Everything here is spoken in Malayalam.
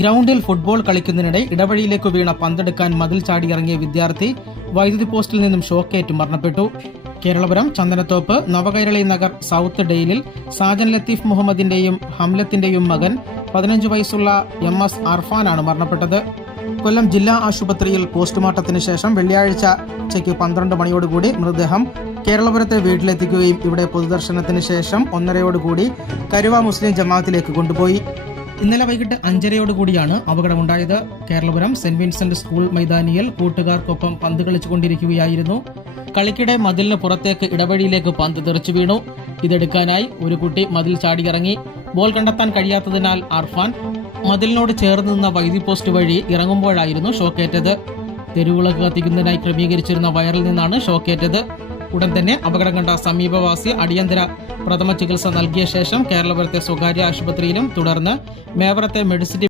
ഗ്രൗണ്ടിൽ ഫുട്ബോൾ കളിക്കുന്നതിനിടെ ഇടവഴിയിലേക്ക് വീണ പന്തെടുക്കാൻ മതിൽ ചാടിയിറങ്ങിയ വിദ്യാർത്ഥി വൈദ്യുതി പോസ്റ്റിൽ നിന്നും ഷോക്കേറ്റ് മരണപ്പെട്ടു. കേരളപുരം ചന്ദനത്തോപ്പ് നവകൈരളി നഗർ സൗത്ത് ഡെയിലിൽ സാജൻ ലത്തീഫ് മുഹമ്മദിന്റെയും ഹംലത്തിന്റെയും മകൻ 15 വയസ്സുള്ള MS അർഫാനാണ് മരണപ്പെട്ടത്. കൊല്ലം ജില്ലാ ആശുപത്രിയിൽ പോസ്റ്റ്മോർട്ടത്തിന് ശേഷം വെള്ളിയാഴ്ച ഉച്ചയ്ക്ക് 12 മണിയോടുകൂടി മൃതദേഹം കേരളപുരത്തെ വീട്ടിലെത്തിക്കുകയും ഇവിടെ പൊതുദർശനത്തിന് ശേഷം 1:30 കരുവ മുസ്ലിം ജമാഅത്തിലേക്ക് കൊണ്ടുപോയി. ഇന്നലെ വൈകിട്ട് 5:30 അപകടമുണ്ടായത്. കേരളപുരം സെന്റ് വിൻസെന്റ് സ്കൂൾ മൈതാനിയിൽ കൂട്ടുകാർക്കൊപ്പം പന്ത് കളിച്ചുകൊണ്ടിരിക്കുകയായിരുന്നു. കളിക്കിടെ മതിലിന് പുറത്തേക്ക് ഇടവഴിയിലേക്ക് പന്ത് തെറിച്ചു വീണു. ഇതെടുക്കാനായി ഒരു കുട്ടി മതിൽ ചാടിയിറങ്ങി. ബോൾ കണ്ടെത്താൻ കഴിയാത്തതിനാൽ അർഫാൻ മതിലിനോട് ചേർന്ന് നിന്ന വൈദ്യുതി പോസ്റ്റ് വഴി ഇറങ്ങുമ്പോഴായിരുന്നു ഷോക്കേറ്റത്. തെരുവിളക്ക് കത്തിക്കുന്നതിനായി ക്രമീകരിച്ചിരുന്ന വയറിൽ നിന്നാണ് ഷോക്കേറ്റത്. ഉടൻ തന്നെ അപകടം കണ്ട സമീപവാസി അടിയന്തര പ്രഥമ ചികിത്സ നൽകിയ ശേഷം കേരളപുരത്തെ സ്വകാര്യ ആശുപത്രിയിലും തുടർന്ന് മേവറത്തെ മെഡിസിറ്റി